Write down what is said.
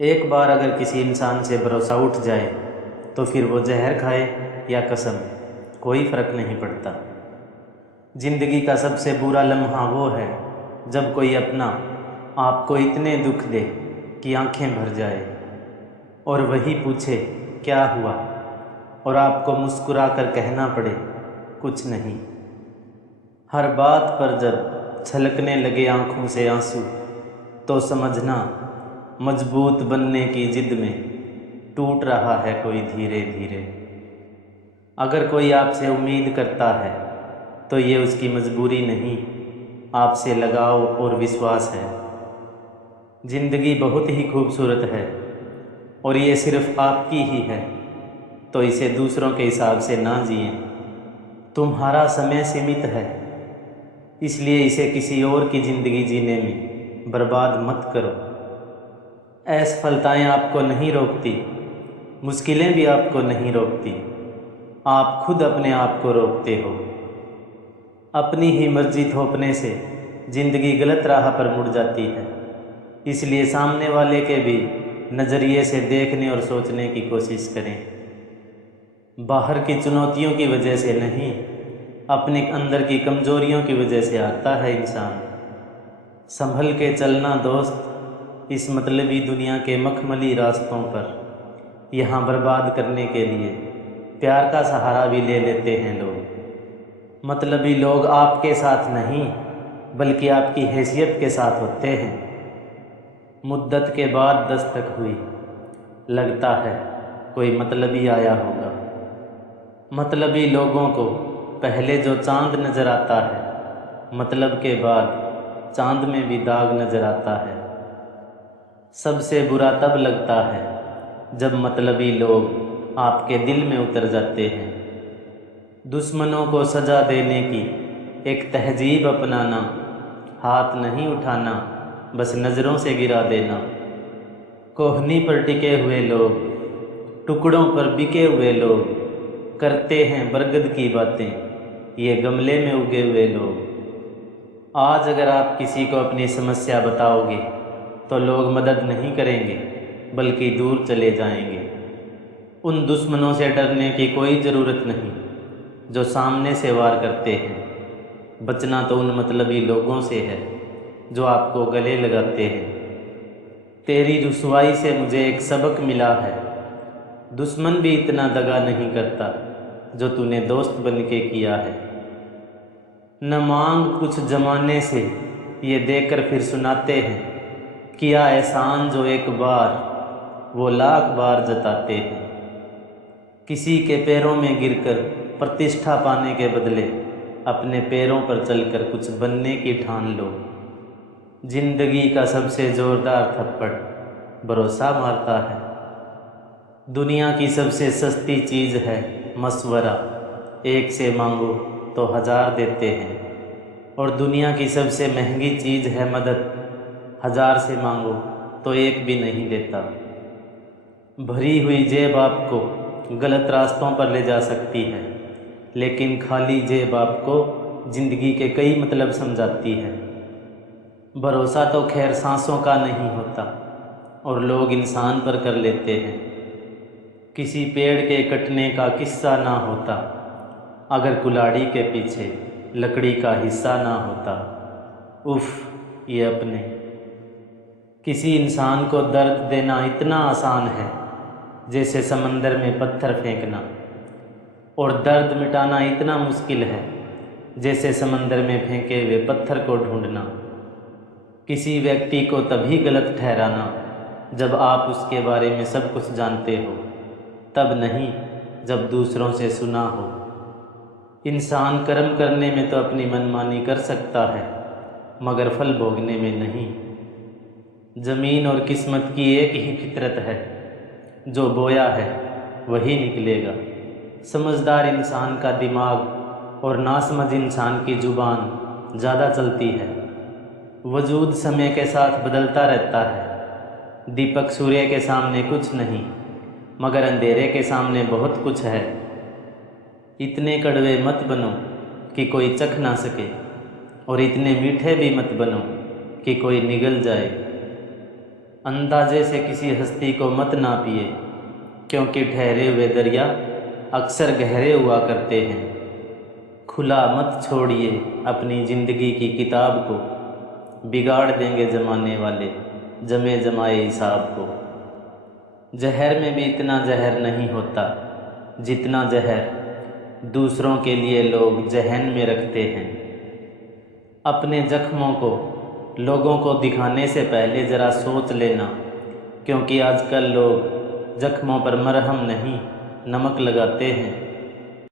ایک بار اگر کسی انسان سے بھروسہ اٹھ جائے تو پھر وہ زہر کھائے یا قسم، کوئی فرق نہیں پڑتا۔ زندگی کا سب سے برا لمحہ وہ ہے جب کوئی اپنا آپ کو اتنے دکھ دے کہ آنکھیں بھر جائے اور وہی پوچھے کیا ہوا، اور آپ کو مسکرا کر کہنا پڑے کچھ نہیں۔ ہر بات پر جب چھلکنے لگے آنکھوں سے آنسو تو سمجھنا مضبوط بننے کی جد میں ٹوٹ رہا ہے کوئی دھیرے دھیرے۔ اگر کوئی آپ سے امید کرتا ہے تو یہ اس کی مجبوری نہیں، آپ سے لگاؤ اور وشواس ہے۔ زندگی بہت ہی خوبصورت ہے اور یہ صرف آپ کی ہی ہے، تو اسے دوسروں کے حساب سے نہ جئیں۔ تمہارا سمے سیمت ہے، اس لیے اسے کسی اور کی زندگی جینے میں برباد مت کرو۔ اسفلتائیں آپ کو نہیں روکتی، مشکلیں بھی آپ کو نہیں روکتی، آپ خود اپنے آپ کو روکتے ہو۔ اپنی ہی مرضی تھوپنے سے زندگی غلط راہ پر مڑ جاتی ہے، اس لیے سامنے والے کے بھی نظریے سے دیکھنے اور سوچنے کی کوشش کریں۔ باہر کی چنوتیوں کی وجہ سے نہیں، اپنے اندر کی کمزوریوں کی وجہ سے آتا ہے انسان۔ سنبھل کے چلنا دوست، اس مطلبی دنیا کے مخملی راستوں پر یہاں برباد کرنے کے لیے پیار کا سہارا بھی لے لیتے ہیں لوگ۔ مطلبی لوگ آپ کے ساتھ نہیں بلکہ آپ کی حیثیت کے ساتھ ہوتے ہیں۔ مدت کے بعد دستک ہوئی، لگتا ہے کوئی مطلبی آیا ہوگا۔ مطلبی لوگوں کو پہلے جو چاند نظر آتا ہے، مطلب کے بعد چاند میں بھی داغ نظر آتا ہے۔ سب سے برا تب لگتا ہے جب مطلبی لوگ آپ کے دل میں اتر جاتے ہیں۔ دشمنوں کو سزا دینے کی ایک تہذیب اپنانا، ہاتھ نہیں اٹھانا بس نظروں سے گرا دینا۔ کوہنی پر ٹکے ہوئے لوگ، ٹکڑوں پر بکے ہوئے لوگ، کرتے ہیں برگد کی باتیں یہ گملے میں اگے ہوئے لوگ۔ آج اگر آپ کسی کو اپنی سمسیا بتاؤ گے تو لوگ مدد نہیں کریں گے بلکہ دور چلے جائیں گے۔ ان دشمنوں سے ڈرنے کی کوئی ضرورت نہیں جو سامنے سے وار کرتے ہیں، بچنا تو ان مطلبی لوگوں سے ہے جو آپ کو گلے لگاتے ہیں۔ تیری رسوائی سے مجھے ایک سبق ملا ہے، دشمن بھی اتنا دغا نہیں کرتا جو تو نے دوست بن کے کیا ہے۔ نہ مانگ کچھ زمانے سے یہ دے کر پھر سناتے ہیں، کیا احسان جو ایک بار وہ لاکھ بار جتاتے ہیں۔ کسی کے پیروں میں گر کر پرتشٹھا پانے کے بدلے اپنے پیروں پر چل کر کچھ بننے کی ٹھان لو۔ زندگی کا سب سے زوردار تھپڑ بھروسہ مارتا ہے۔ دنیا کی سب سے سستی چیز ہے مشورہ، ایک سے مانگو تو ہزار دیتے ہیں، اور دنیا کی سب سے مہنگی چیز ہے مدد، ہزار سے مانگو تو ایک بھی نہیں دیتا۔ بھری ہوئی جیب آپ کو غلط راستوں پر لے جا سکتی ہے، لیکن خالی جیب آپ کو زندگی کے کئی مطلب سمجھاتی ہے۔ بھروسہ تو خیر سانسوں کا نہیں ہوتا اور لوگ انسان پر کر لیتے ہیں۔ کسی پیڑ کے کٹنے کا قصہ نہ ہوتا اگر کلاڑی کے پیچھے لکڑی کا حصہ نہ ہوتا۔ اف، یہ اپنے کسی انسان کو درد دینا اتنا آسان ہے جیسے سمندر میں پتھر پھینکنا، اور درد مٹانا اتنا مشکل ہے جیسے سمندر میں پھینکے ہوئے پتھر کو ڈھونڈنا۔ کسی ویکتی کو تبھی غلط ٹھہرانا جب آپ اس کے بارے میں سب کچھ جانتے ہو، تب نہیں جب دوسروں سے سنا ہو۔ انسان کرم کرنے میں تو اپنی منمانی کر سکتا ہے مگر پھل بھوگنے میں نہیں۔ زمین اور قسمت کی ایک ہی فطرت ہے، جو بویا ہے وہی نکلے گا۔ سمجھدار انسان کا دماغ اور ناسمجھ انسان کی زبان زیادہ چلتی ہے۔ وجود سمے کے ساتھ بدلتا رہتا ہے، دیپک سوریہ کے سامنے کچھ نہیں مگر اندھیرے کے سامنے بہت کچھ ہے۔ اتنے کڑوے مت بنو کہ کوئی چکھ نہ سکے، اور اتنے میٹھے بھی مت بنو کہ کوئی نگل جائے۔ اندازے سے کسی ہستی کو مت ناپیے، کیونکہ ٹھہرے ہوئے دریا اکثر گہرے ہوا کرتے ہیں۔ کھلا مت چھوڑیے اپنی زندگی کی کتاب کو، بگاڑ دیں گے زمانے والے جمے جمائے حساب کو۔ زہر میں بھی اتنا زہر نہیں ہوتا جتنا زہر دوسروں کے لیے لوگ ذہن میں رکھتے ہیں۔ اپنے زخموں کو لوگوں کو دکھانے سے پہلے ذرا سوچ لینا، کیونکہ آج کل لوگ زخموں پر مرہم نہیں نمک لگاتے ہیں۔